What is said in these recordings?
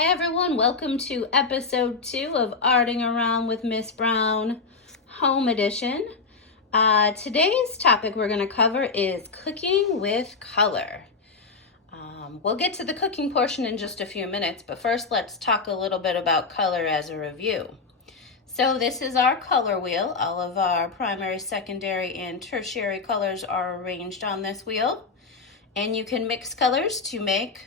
Hi everyone, welcome to episode 2 of Arting Around with Miss Brown Home Edition. Today's topic we're going to cover is cooking with color. We'll get to the cooking portion in just a few minutes, but first let's talk a little bit about color as a review. So this is our color wheel. All of our primary, secondary, and tertiary colors are arranged on this wheel. And you can mix colors to make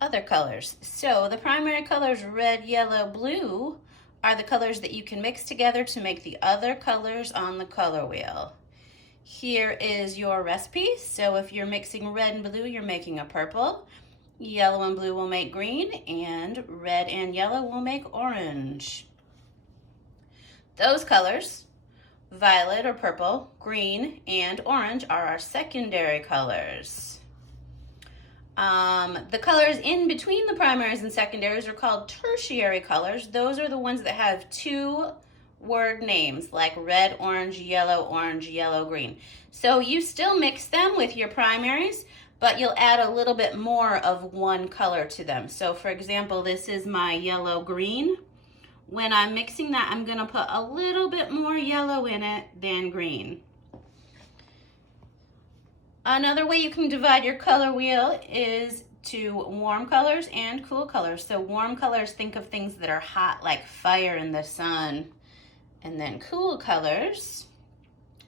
other colors. So the primary colors red, yellow, blue are the colors that you can mix together to make the other colors on the color wheel. Here is your recipe. So if you're mixing red and blue, you're making a purple. Yellow and blue will make green, and red and yellow will make orange. Those colors, violet or purple, green, and orange, are our secondary colors. The colors in between the primaries and secondaries are called tertiary colors. Those are the ones that have two word names, like red, orange, yellow, green. So you still mix them with your primaries, but you'll add a little bit more of one color to them. So for example, this is my yellow green. When I'm mixing that, I'm going to put a little bit more yellow in it than green. Another way you can divide your color wheel is to warm colors and cool colors. So warm colors, think of things that are hot, like fire in the sun. And then cool colors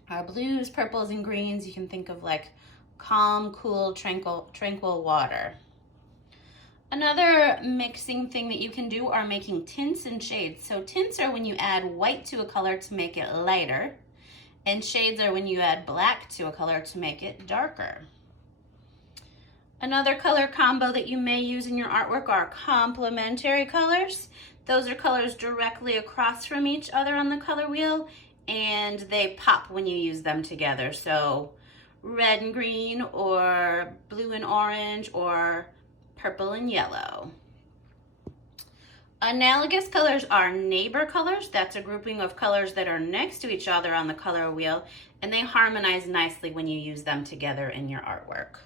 are blues, purples, and greens. You can think of like calm, cool, tranquil water. Another mixing thing that you can do are making tints and shades. So tints are when you add white to a color to make it lighter, and shades are when you add black to a color to make it darker. Another color combo that you may use in your artwork are complementary colors. Those are colors directly across from each other on the color wheel, and they pop when you use them together. So red and green, or blue and orange, or purple and yellow. Analogous colors are neighbor colors. That's a grouping of colors that are next to each other on the color wheel, and they harmonize nicely when you use them together in your artwork.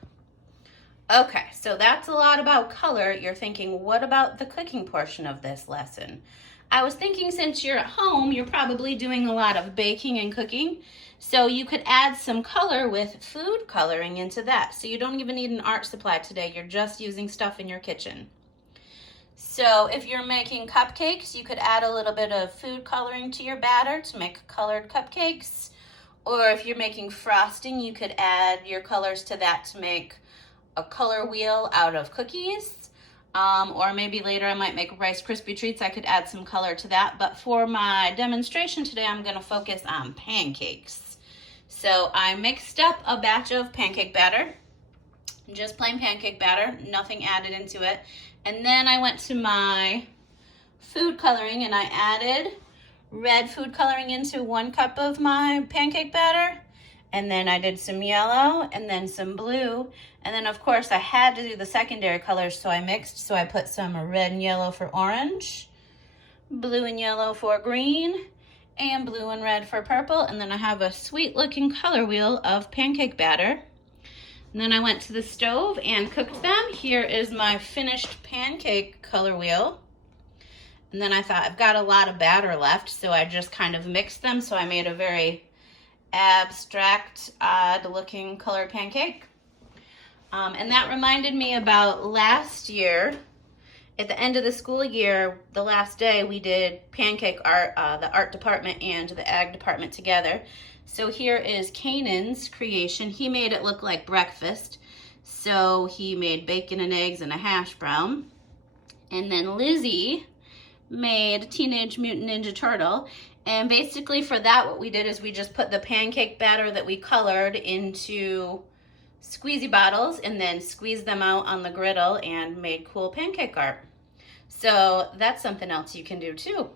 Okay, so that's a lot about color. You're thinking, what about the cooking portion of this lesson? I was thinking, since you're at home, you're probably doing a lot of baking and cooking, so you could add some color with food coloring into that. So you don't even need an art supply today. You're just using stuff in your kitchen. So if you're making cupcakes, you could add a little bit of food coloring to your batter to make colored cupcakes. Or if you're making frosting, you could add your colors to that to make a color wheel out of cookies. Or maybe later I might make Rice Krispie treats. I could add some color to that. But for my demonstration today, I'm going to focus on pancakes. So I mixed up a batch of pancake batter, just plain pancake batter, nothing added into it. And then I went to my food coloring and I added red food coloring into 1 cup of my pancake batter. And then I did some yellow and then some blue. And then of course I had to do the secondary colors, so I mixed. So I put some red and yellow for orange, blue and yellow for green, and blue and red for purple. And then I have a sweet looking color wheel of pancake batter. And then I went to the stove and cooked them. Here is my finished pancake color wheel. And then I thought, I've got a lot of batter left, so I just kind of mixed them. So I made a very abstract, odd looking colored pancake. And that reminded me about last year. At the end of the school year, the last day, we did pancake art, the art department and the ag department together. So here is Kanan's creation. He made it look like breakfast. So he made bacon and eggs and a hash brown. And then Lizzie made Teenage Mutant Ninja Turtle. And basically for that, what we did is we just put the pancake batter that we colored into squeezy bottles and then squeezed them out on the griddle and made cool pancake art. So that's something else you can do too.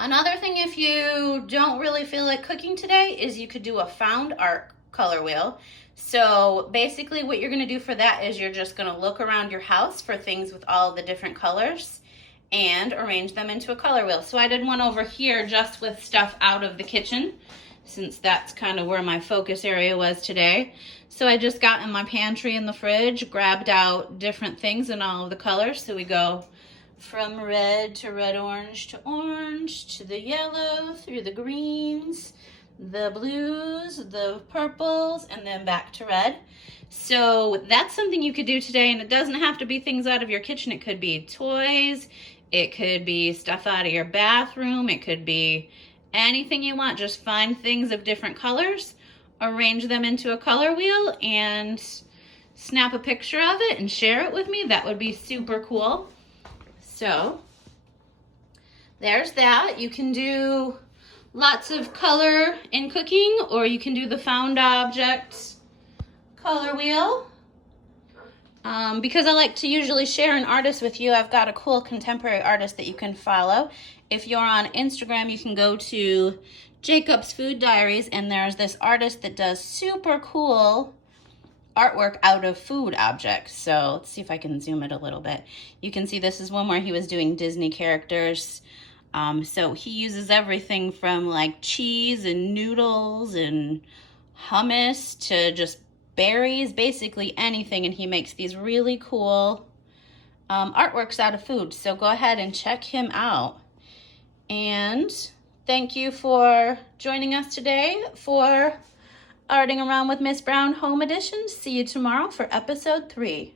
Another thing, if you don't really feel like cooking today, is you could do a found art color wheel. So basically what you're going to do for that is you're just going to look around your house for things with all the different colors and arrange them into a color wheel. So I did one over here just with stuff out of the kitchen. since that's kind of where my focus area was today. So I just got in my pantry in the fridge, grabbed out different things in all of the colors. So we go from red to orange to the yellow, through the greens, the blues, the purples, and then back to red. So that's something you could do today, and it doesn't have to be things out of your kitchen. It could be toys, it could be stuff out of your bathroom, it could be anything you want. Just find things of different colors, arrange them into a color wheel, and snap a picture of it and share it with me. That would be super cool. So there's that. You can do lots of color in cooking, or you can do the found objects color wheel. Because I like to usually share an artist with you, I've got a cool contemporary artist that you can follow. If you're on Instagram, you can go to Jacob's Food Diaries, and there's this artist that does super cool artwork out of food objects. So let's see if I can zoom it a little bit. You can see this is one where he was doing Disney characters. So he uses everything from like cheese and noodles and hummus to just berries, basically anything, and he makes these really cool artworks out of food. So go ahead and check him out. And thank you for joining us today for Arting Around with Miss Brown Home Edition. See you tomorrow for episode 3.